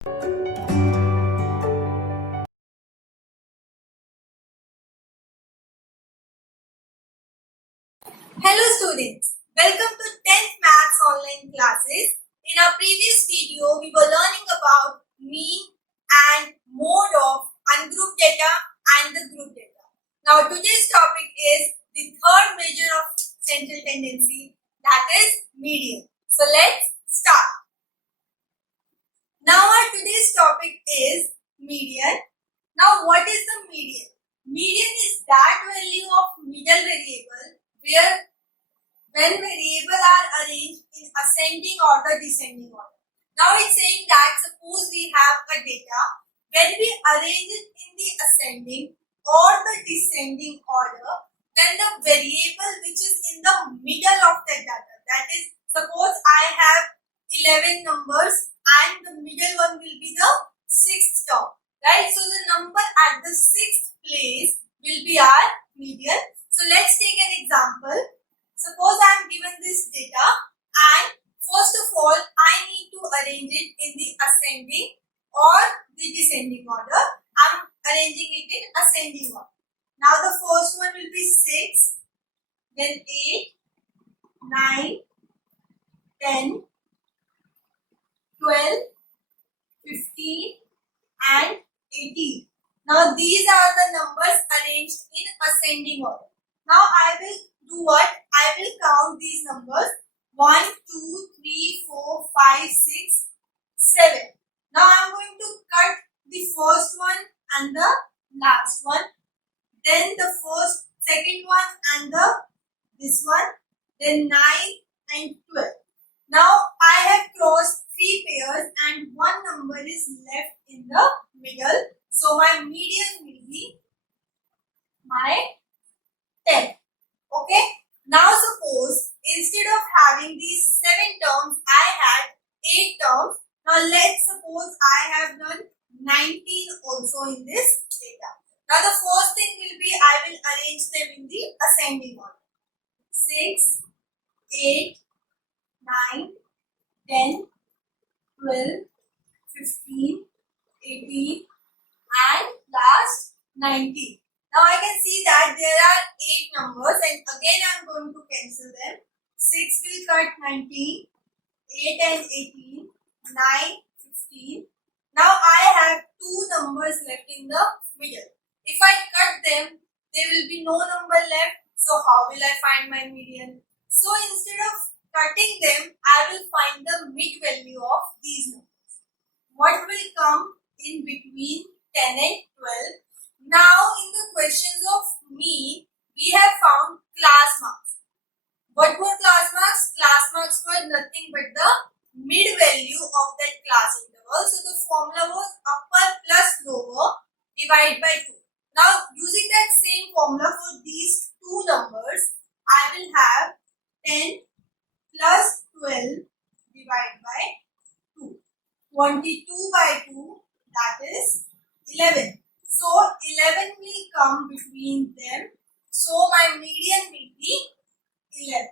Hello students, welcome to 10th Maths online classes. In our previous video, we were learning about mean and mode of ungrouped data and the group data. Now today's topic is the third measure of central tendency, that is median. So let's start. Now our today's topic is median. Now what is the median? Median is that value of middle variable where when variables are arranged in ascending order, descending order. Now it's saying that suppose we have a data, when we arrange it in the ascending or the descending order, then the variable which is in the middle of the data, that is, suppose I have 11 numbers and the middle one will be the sixth term, right? So the number at the sixth place will be our median. So let's take an example. Suppose I am given this data and first of all I need to arrange it in the ascending or the descending order. I am arranging it in ascending order. Now the first one will be 6, then 8, 9, 10, 12, 15 and 18. Now these are the numbers arranged in ascending order. Now I will do what? I will count these numbers 1, 2, 3, 4, 5, 6, 7. Now I am going to cut the first one and the last one, then the second one and this one, then 9 and 12. Now I have crossed 3 pairs and one number is left in the middle. So my median will be my 10. Okay. Now suppose instead of having these 7 terms, I had 8 terms. Now let's suppose I have done 19 also in this data. Now the first thing will be I will arrange them in the ascending order. 6, 8, 9, 10, 12, 15, 18 and last 19. Now I can see that there are 8 numbers and again I am going to cancel them. 6 will cut 19, 8 and 18, 9, 15. Now I have 2 numbers left in the middle. If I cut them, there will be no number left. So how will I find my median? So instead of cutting them, I will find the mid value of these numbers. What will come in between 10 and 12? Now in the questions of mean, we have found class marks. What were class marks? Class marks were nothing but the mid value of that class interval. So the formula was upper plus lower divided by 2. Now using that same formula for these two numbers, I will have 10 plus 12 divided by 2. 22 by 2, that is 11. So 11 will come between them. So my median will be 11.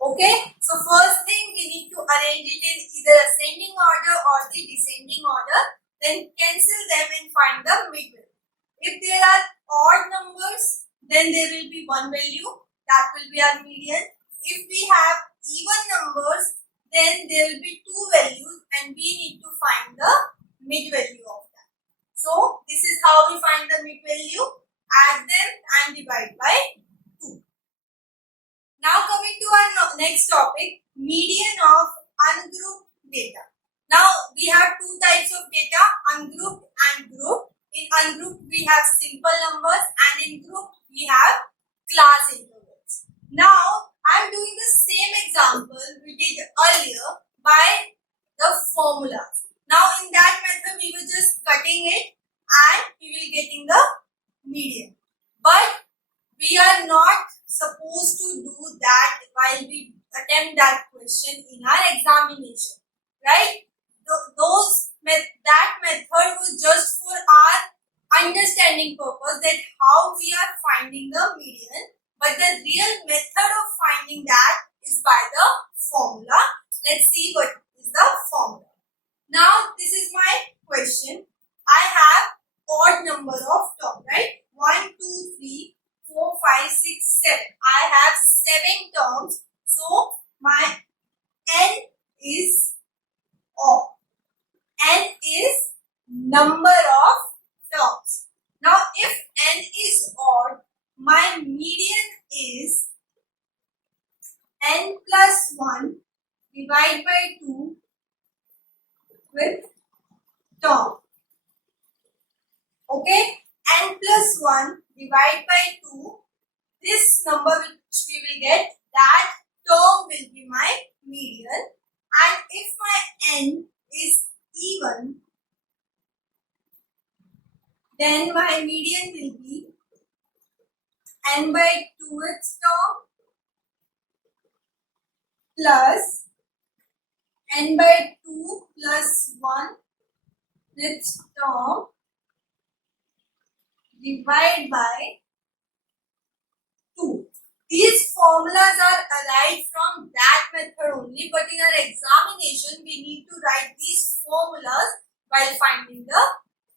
Okay. So first thing we need to arrange it in either ascending order or the descending order. Then cancel them and find the mid value. If there are odd numbers, then there will be one value. That will be our median. If we have even numbers, then there will be 2 values and we need to find the mid value of that. So this is how we find the mid value. Add them and divide by 2. Now coming to our next topic, median of ungrouped data. Now we have 2 types of data, ungrouped and grouped. In ungrouped we have simple numbers and in grouped we have class intervals. Now I am doing the same example we did earlier by the formulas. Now in that method we were just cutting it and we will getting the median. But we are not supposed to do that while we attempt that question in our examination, right? That method was just for our understanding purpose, that how we are finding the median. But the real method of finding that is by the formula. Let's see what is Now this is my question. I have odd number of terms, right? 1, 2, 3, 4, 5, 6, 7. I have 7 terms. So my n is odd. N is number of terms. Now if n is odd, my median is n plus 1 divided by 2 with term. Okay, n plus 1 divided by 2, this number which we will get, that term will be my median. And if my n is even, then my median will be n by 2th term plus n by 2 plus 1 with term divide by 2. These formulas are arrived from that method only, but in our examination we need to write these formulas while finding the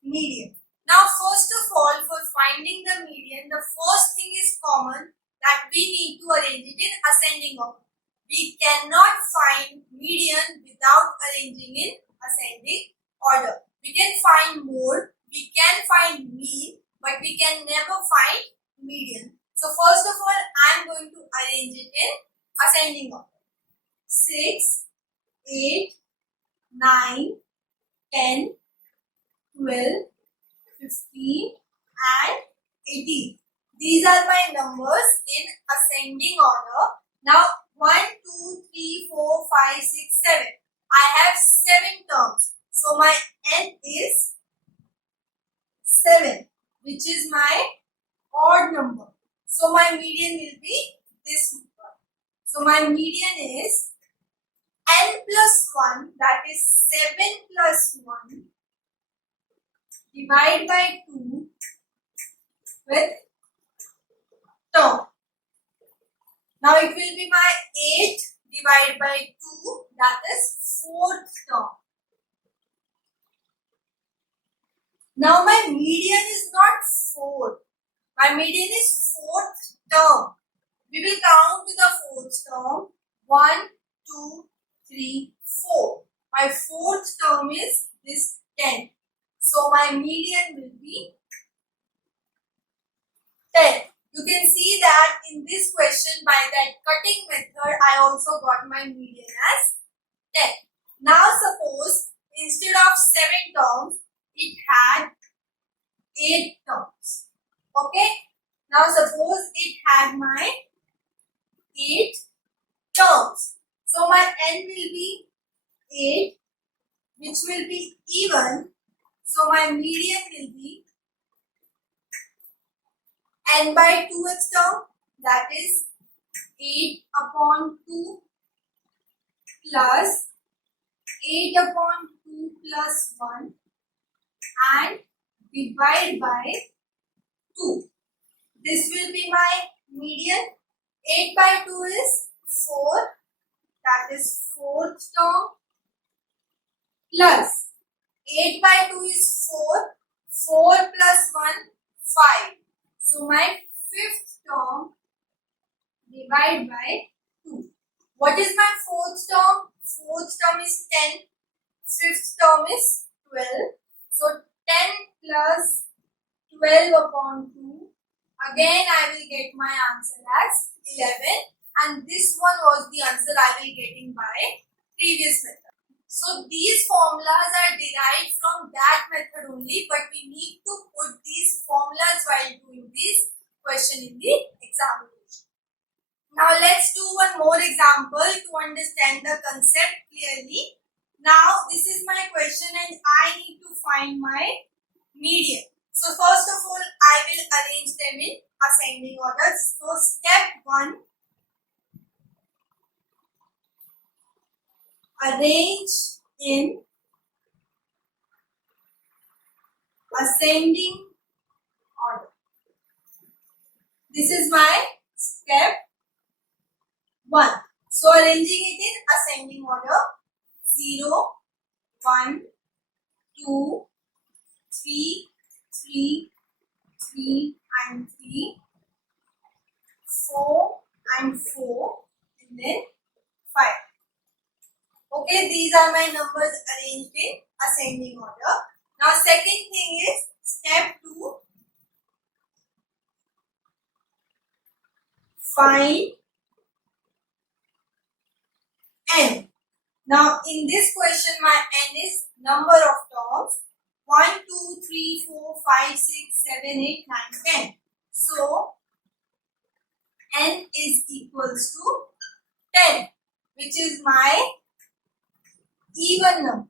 median. Now first of all, for finding the median, the first thing is common, that we need to arrange it in ascending order. We cannot find median without arranging in ascending order. We can find mode, we can find mean, but we can never find median. So first of all, I am going to arrange it in ascending order. 6, 8, 9, 10, 12, 15 and 18. These are my numbers in ascending order. Now 1, 2, 3, 4, 5, 6, 7. I have 7 terms. So my n is 7, which is my odd number. So my median will be this number. So my median is n plus 1, that is 7 plus 1 divided by 2 with term. Now it will be my 8 divided by 2, that is 4th term. Now my median is not 4. My median is 4th term. We will count to the 4th term. 1, 2, 3, 4. My 4th term is this 10. So my median will be 10. You can see that in this question, by that cutting method, I also got my median as 10. Now suppose instead of 7 terms, it had 8 terms. Okay. Now suppose it had my 8 terms. So my n will be 8, which will be even. So my median will be n by 2th term, that is 8 upon 2 plus 8 upon 2 plus 1 and divide by 2. This will be my median. 8 by 2 is 4, that is 4th term, plus 8 by 2 is 4, 4 plus 1, 5. So my 5th term divided by 2. What is my 4th term? 4th term is 10, 5th term is 12. So 10 plus 12 upon 2. Again I will get my answer as 11, and this one was the answer I will getting by previous method. So these formulas are derived from that method only, but we need to put these formulas while doing this question in the examination. Now let's do one more example to understand the concept clearly. Now this is my question and I need to find my median. So first of all, I will arrange them in ascending order. So step 1, arrange in ascending order. This is my step 1. So arranging it in ascending order. 0, 1, 2, 3, 3, 3 and 3, 4 and 4, and then 5. Okay, these are my numbers arranged in ascending order. Now second thing is step 2. Find n. Now in this question my n is number of terms 1, 2, 3, 4, 5, 6, 7, 8, 9, 10. So n is equals to 10, which is my even number,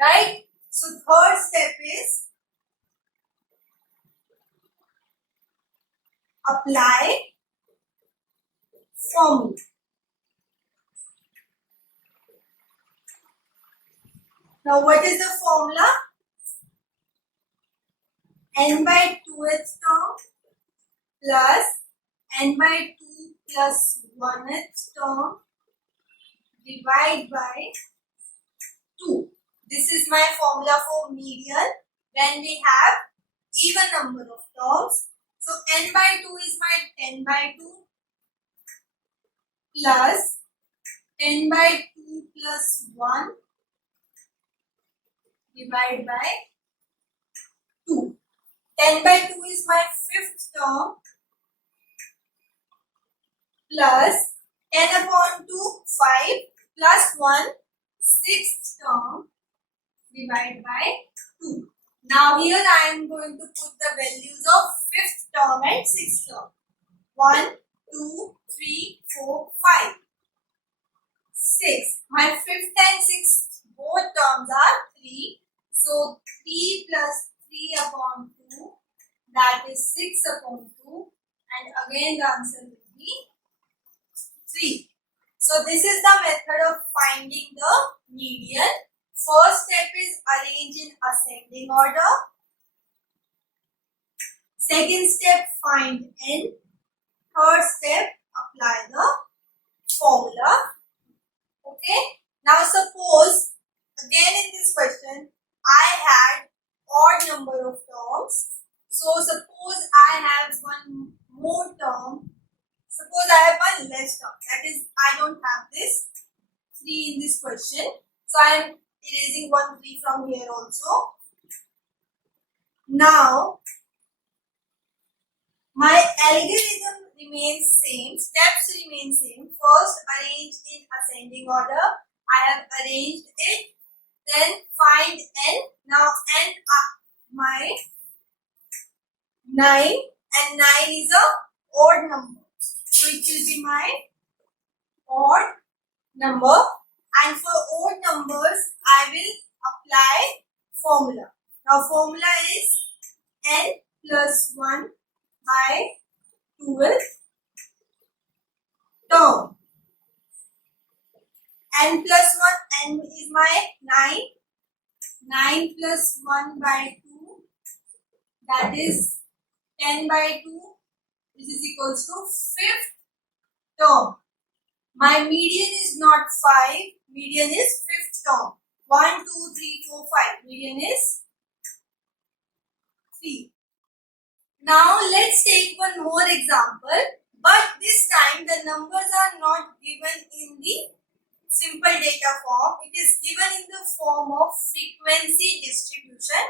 right? So third step is apply formula. Now what is the formula? N by 2th term plus n by 2 plus 1th term divide by 2. This is my formula for median when we have even number of terms. So n by 2 is my 10 by 2 plus 10 by 2 plus 1 divided by 2. 10 by 2 is my 5th term plus 10 upon 2, 5 plus 1, 6th term divided by 2. Now here I am going to put the values of 5th term and 6th term. 1, 2, 3, 4, 5, 6. My 5th and 6th both terms are 3. So 3 plus 3 upon 2, that is 6 upon 2, and again the answer will be 3. So this is the method of finding the median. First step is arrange in ascending order. Second step, find n. Third step, apply the formula. Okay. Now suppose again in this question I had odd number of terms. So suppose I have one more term. Suppose I have one less term. That is, I don't have this 3 in this question. So I am erasing 1 3 from here also. Now my algorithm remains same, steps remain same. First arrange in ascending order. I have arranged it. Then find n. Now n my 9, and 9 is a odd number. So it will be my odd number, and for odd numbers I will apply formula. Now formula is n plus 1 by 12th term. N plus 1, n is my 9. 9 plus 1 by 2, that is 10 by 2, which is equals to 5th term. My median is not 5, median is 5th term. 1, 2, 3, 4, 5. Median is 3. Now let's take one more example, but this time the numbers are not given in the simple data form. It is given in the form of frequency distribution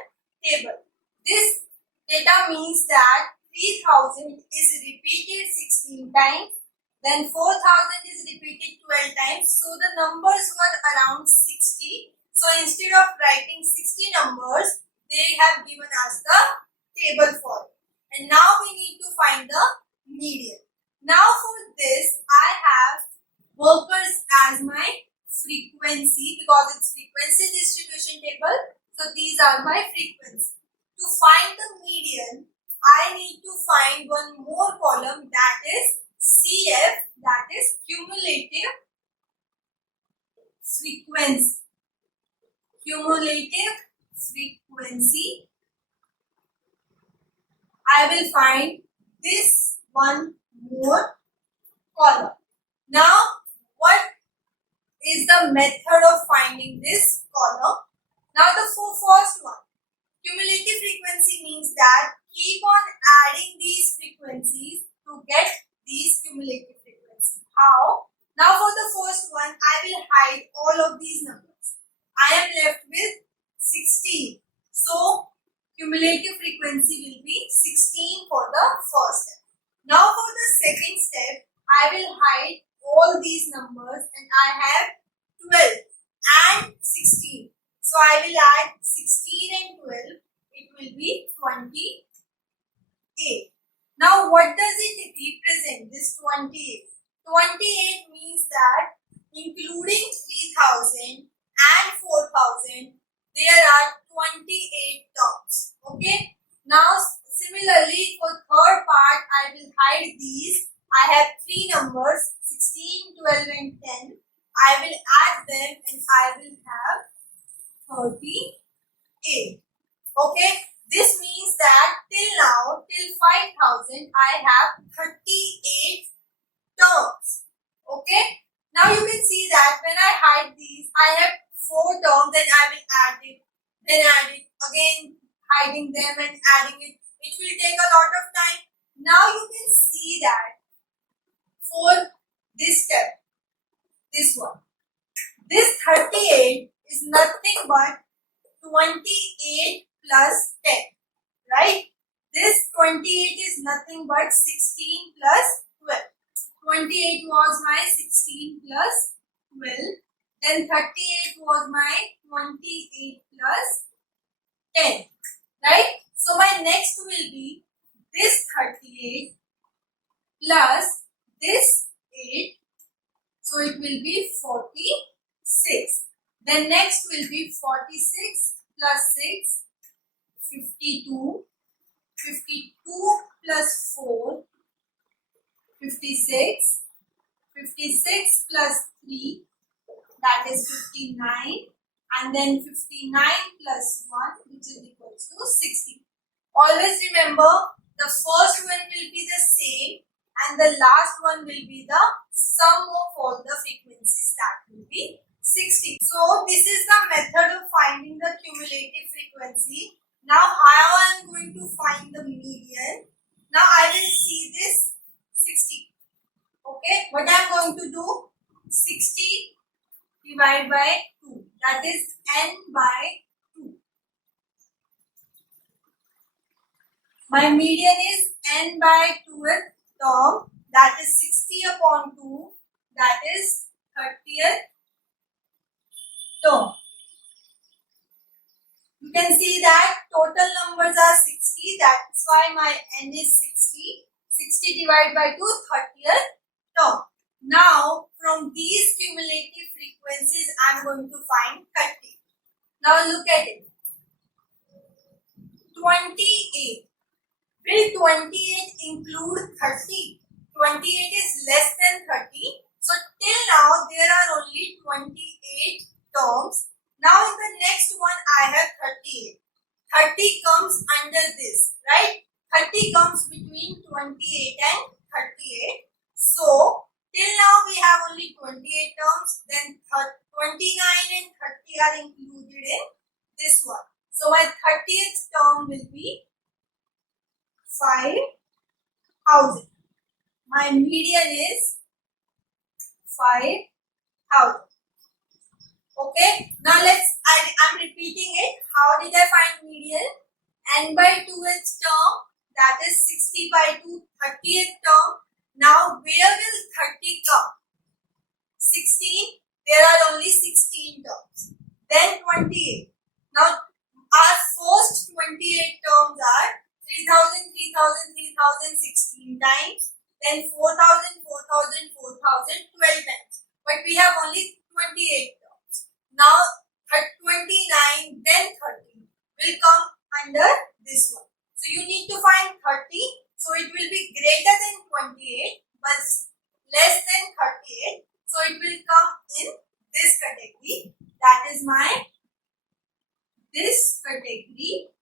table. This data means that 3000 is repeated 16 times, then 4000 is repeated 12 times. So the numbers were around 60. So instead of writing 60 numbers, they have given us the table for it. And now we need to find the median. Now for this, I have workers as my frequency because it's frequency distribution table. So these are my frequency. To find the median, I need to find one more column, that is CF, that is cumulative frequency. Cumulative frequency. I will find this one more column. Now, what is the method of finding this column. Now the first one, cumulative frequency means that keep on adding these frequencies to get these cumulative frequencies. How? Now for the first one, I will hide all of these numbers. I am left with 16. So cumulative frequency will be 16 for the first step. Now for the second step, I will hide all these numbers and I have 12 and 16. So I will add 16 and 12. It will be 28. Now what does it represent, this 28? 28 means that including 3000 and 4000, there are 28 terms. Okay. Now similarly for third part, I will hide these. I have three numbers 16, 12 and 10. I will add them and I will have 38. Okay. This means that till now, till 5000, I have 38 terms. Okay. Now you can see that when I hide these, I have 4 terms, then I will add it, then add it, again hiding them and adding it. It will take a lot of time. Now you can see that for this step, this one, this 38 is nothing but 28 plus 10, right? This 28 is nothing but 16 plus 12. 28 was my 16 plus 12. Then 38 was my 28 plus 10, right? So my next will be this 38 plus this 8. So it will be 46. Then next will be 46 plus 6, 52. 52 plus 4, 56. 56 plus 3, that is 59. And then 59 plus 1, which is equals to 60. Always remember, the first one will be the same and the last one will be the sum of all the frequencies, that will be 60. So this is the method of finding the cumulative frequency. Now how I am going to find the median? Now I will see this 60. Okay, what I am going to do? 60 divided by 2, that is n by 2. My median is n by 2th term, that is 60 upon 2, that is 30th term. You can see that total numbers are 60, that's why my n is 60. 60 divided by 2, 30th term. Now from these cumulative frequencies, I am going to find 30. Now look at it. 28. Will 28 include 30? 28 is less than 30. So till now there are only 28 terms. Now in the next one I have 38. 30 comes under this, right? 30 comes between 28 and 38. So till now we have only 28 terms. Then 29 and 30 are included in this one. So my 30th term will be 5000. My median is 5000. Okay. Now I'm repeating it. How did I find median? N by 2th term, that is 60 by 2, 30th term. Now where will 30 come? 16. There are only 16 terms. Then 28. Now our first 28 terms are 3000, 3000, 3000, 16 times. Then 4000, 4000, 4000, 12 times. But we have only 28 terms. Now 29, then 30 will come under this one. So you need to find 30. So it will be greater than 28 but less than 38. So it will come in this category. That is my this category.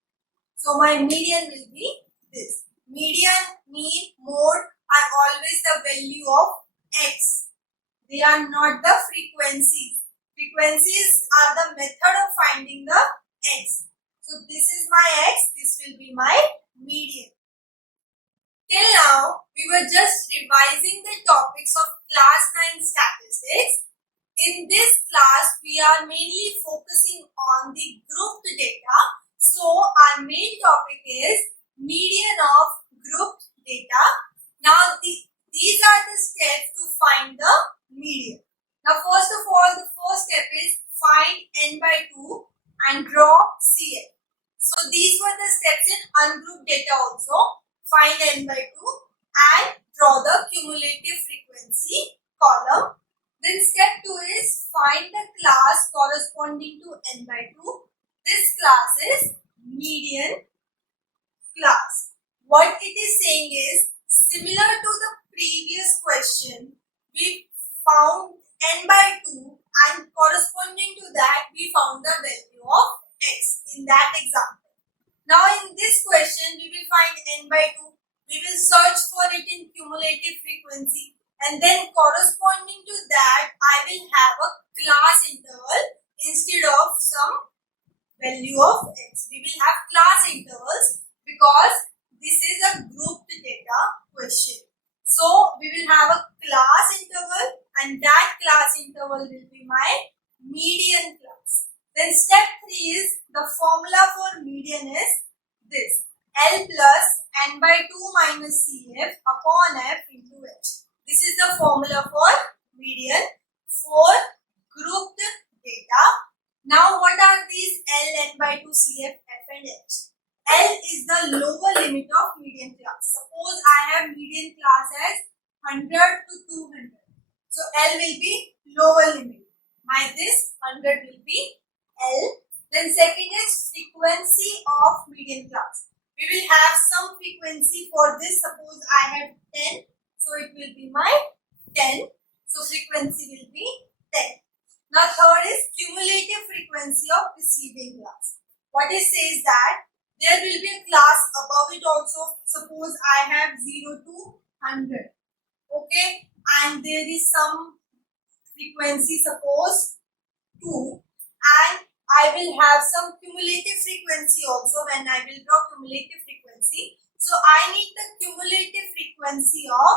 So my median will be this. Median, mean, mode are always the value of x. They are not the frequencies. Frequencies are the method of finding the x. So this is my x, this will be my median. Till now, we were just revising the topics of class 9 statistics. In this class, we are mainly focusing on the grouped data. So, our main topic is median of grouped data. Now, these are the steps to find the median. Now, first of all, the first step is find n by 2 and draw CF. So, these were the steps in ungrouped data also. Find n by 2 and draw the cumulative frequency column. Then step 2 is find the class corresponding to n by 2. This class is median class. What it is saying is similar to the previous question, we found n by 2 and corresponding to that we found the value of x in that example. Now in this question we will find n by 2. We will search for it in cumulative frequency. And then corresponding to that, I will have a class interval instead of some value of x. We will have class intervals because this is a grouped data question. So, we will have a class interval and that class interval will be my median class. Then step 3 is the formula for median is this. L plus n by 2 minus CF upon F into H. This is the formula for median for grouped data. Now what are these L, n by 2, CF, F and H? L is the lower limit of median class. Suppose I have median class as 100 to 200. So L will be lower limit. This 100 will be L. Then second is frequency of median class. We will have some frequency for this. Suppose I have 10. So it will be my 10. So frequency will be 10. Now third is cumulative frequency of preceding class. What it says that there will be a class above it also. Suppose I have 0 to 100. Okay. And there is some frequency, suppose 2. And I will have some cumulative frequency also when I will draw cumulative frequency. So I need the cumulative frequency of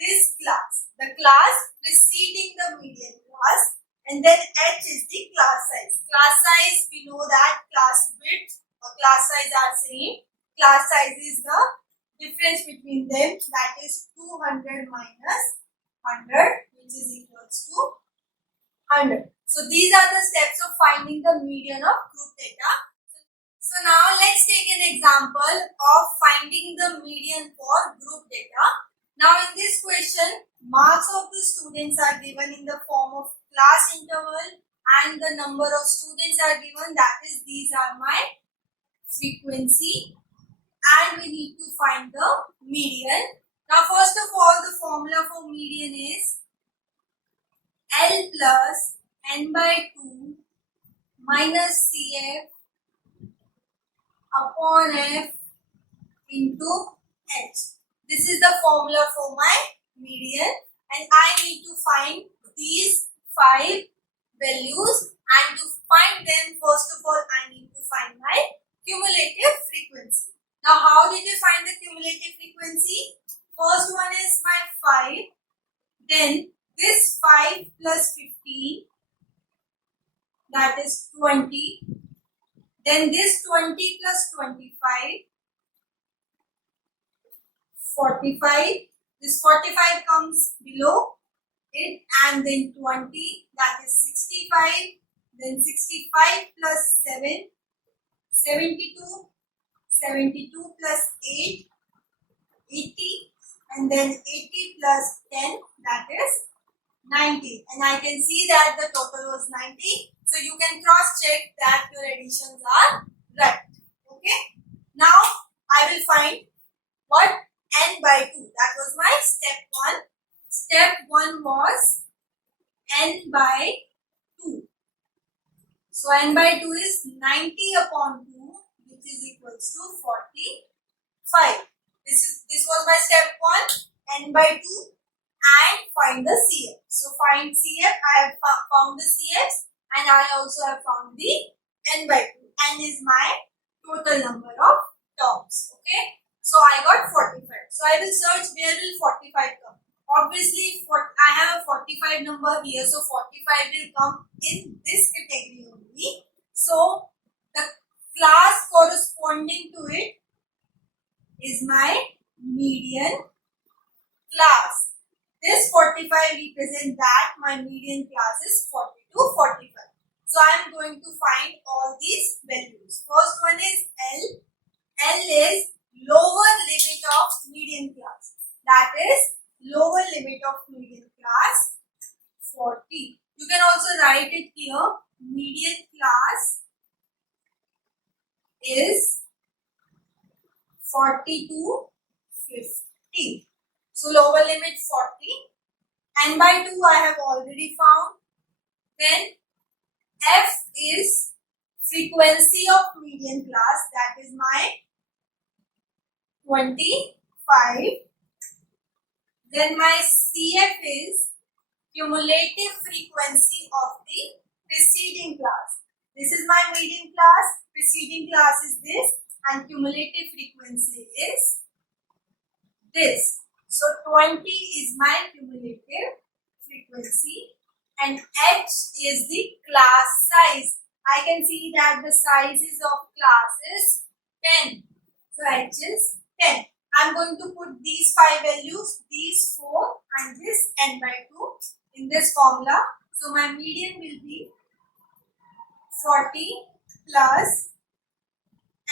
this class, the class preceding the median class, and then H is the class size. Class size, we know that class width or class size are same. Class size is the difference between them, that is 200 minus 100, which is equals to 100. So these are the steps of finding the median of group data. So now let's take an example of finding the median for group data. Now in this question, marks of the students are given in the form of class interval and the number of students are given, that is these are my frequency and we need to find the median. Now first of all, the formula for median is L plus n by 2 minus CF upon F into H. This is the formula for my median and I need to find these 5 values, and to find them first of all I need to find my cumulative frequency. Now how did you find the cumulative frequency? First one is my 5, then this 5 plus 15, that is 20, then this 20 plus 25, 45, this 45 comes below it, and then 20, that is 65, then 65 plus 7, 72, 72 plus 8, 80, and then 80 plus 10, that is 90. And I can see that the total was 90. So you can cross check that your additions are right. Okay. Now I will find what? N by 2. That was my step 1. Step 1 was n by 2. So n by 2 is 90 upon 2, which is equals to 45. This was my step 1, n by 2. and find the CF. So find CF, I have found the CFs and I also have found the n by 2. N is my total number of terms. Okay. So I got 45. So I will search where will 45 come. Obviously, I have a 45 number here, so 45 will come in this category only. So the class corresponding to it is my median class. This 45 represents that my median class is 40 to 45. So I am going to find all these values. First one is L. L is lower limit of median class. That is lower limit of median class 40. You can also write it here. Median class is 40 to 50. So lower limit 40. N by 2 I have already found. Then F is frequency of median class. That is my 25. Then my CF is cumulative frequency of the preceding class. This is my median class, preceding class is this, and cumulative frequency is this. So 20 is my cumulative frequency and H is the class size. I can see that the sizes of class is 10. So H is 10. I am going to put these 5 values, these 4 and this n by 2 in this formula. So my median will be 40 plus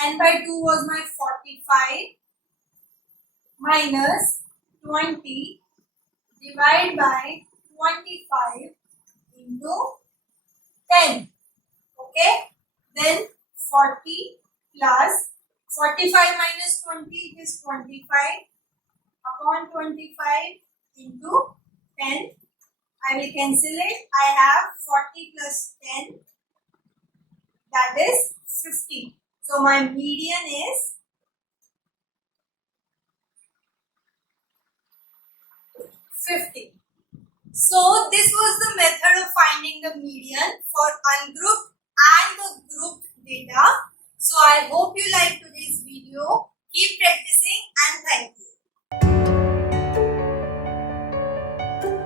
n by 2 was my 45 minus 20 divided by 25 into 10. Okay. Then 40 plus 45 minus 20 is 25 upon 25 into 10. I will cancel it. I have 40 plus 10, that is 50. So my median is 50. So this was the method of finding the median for ungrouped and the grouped data. So I hope you liked today's video. Keep practicing and thank you.